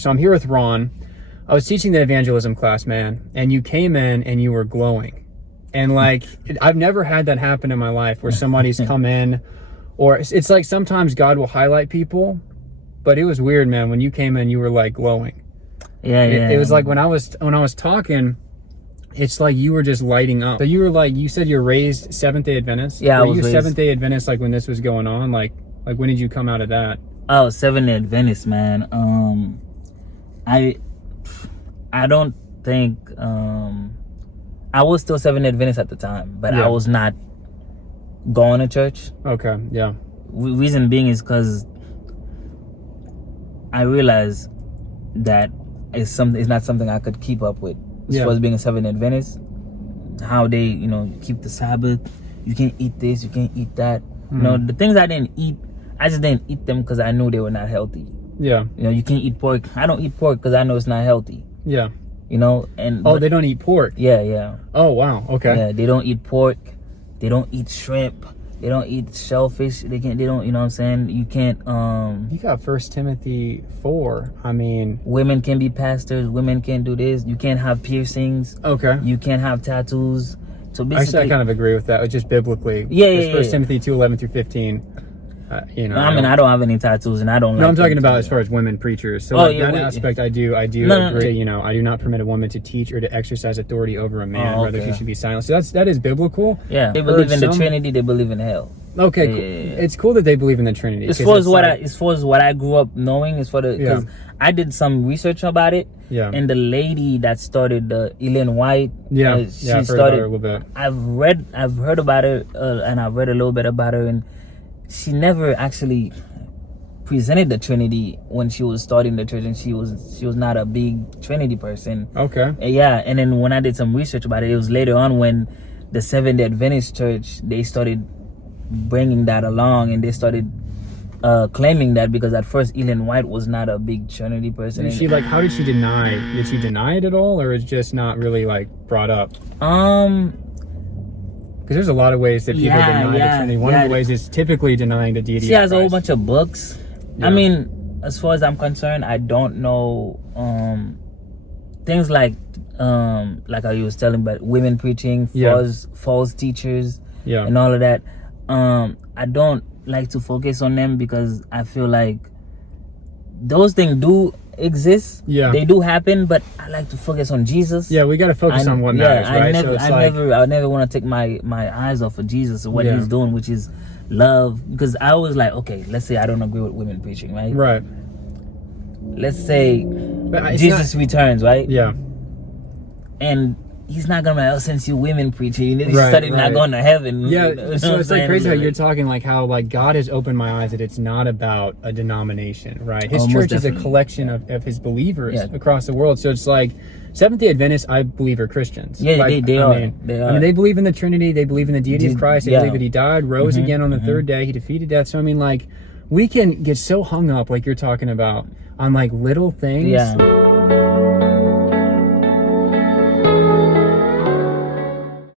So I'm here with Ron. I was teaching the evangelism class, man, and you came in and you were glowing. And like, I've never had that happen in my life where somebody's come in, or it's like sometimes God will highlight people, but it was weird, man. When you came in, you were like glowing. It was like when I was talking, it's like you were just lighting up. So you were like, you said you're raised Seventh-day Adventist. Yeah, were I was you raised Seventh-day Adventist like when this was going on? Like when did you come out of that? Oh, Seventh-day Adventist, man. I don't think I was still Seventh-day Adventist at the time, but I was not going to church. Okay, yeah. Reason being is because I realized that it's not something I could keep up with. As far as being a Seventh-day Adventist, how they, keep the Sabbath. You can't eat this, you can't eat that. The things I didn't eat, I just didn't eat them because I knew they were not healthy. Yeah. You can't eat pork. I don't eat pork because I know it's not healthy. Yeah. And they don't eat pork. Yeah. Oh wow. Okay. Yeah, they don't eat pork. They don't eat shrimp. They don't eat shellfish. They don't. You know what I'm saying? You can't. You got 1 Timothy 4. I mean, women can be pastors. Women can do this. You can't have piercings. Okay. You can't have tattoos. So basically, actually, I kind of agree with that. Just biblically. Yeah. 1 Timothy 2:11-15. I don't have any tattoos, and I don't. No, I'm talking about as far as women preachers. So that aspect, I do agree. I do not permit a woman to teach or to exercise authority over a man. Rather, she should be silent. So that is biblical. Yeah, they believe in the Trinity. They believe in hell. Okay, cool. It's cool that they believe in the Trinity. As far as what I grew up knowing, because I did some research about it. Yeah. And the lady that started the Ellen White. She I've started heard her a little bit. I've heard about her, and I've read a little bit about her, and she never actually presented the Trinity when she was starting the church, and she was not a big Trinity person. Okay. And then when I did some research about it, it was later on when the Seventh-day Adventist Church, they started bringing that along, and they started claiming that, because at first Ellen White was not a big Trinity person. And how did she deny? Did she deny it at all, or is just not really brought up? Because there's a lot of ways that people deny the Trinity. One of the ways is typically denying the deity. She has a whole bunch of books. Yeah. I mean, as far as I'm concerned, I don't know things like how you was telling about women preaching, false teachers, and all of that. I don't like to focus on them because I feel like those things do exist. Yeah, they do happen, but I like to focus on Jesus. Yeah, we got to focus on what matters, right? I never want to take my eyes off of Jesus or what he's doing, which is love. Because I always okay, let's say I don't agree with women preaching, right? Right. Let's say Jesus returns, right? Yeah. And he's not gonna since you women preaching, not going to heaven. Yeah, so it's crazy how you're talking how God has opened my eyes that it's not about a denomination, right? His church is a collection of his believers across the world. So it's Seventh-day Adventists, I believe, are Christians. Yeah, they are. I mean, they believe in the Trinity. They believe in the deity of Christ. They believe that he died, rose again on the third day. He defeated death. So I mean, we can get so hung up, like you're talking about, on little things. Yeah.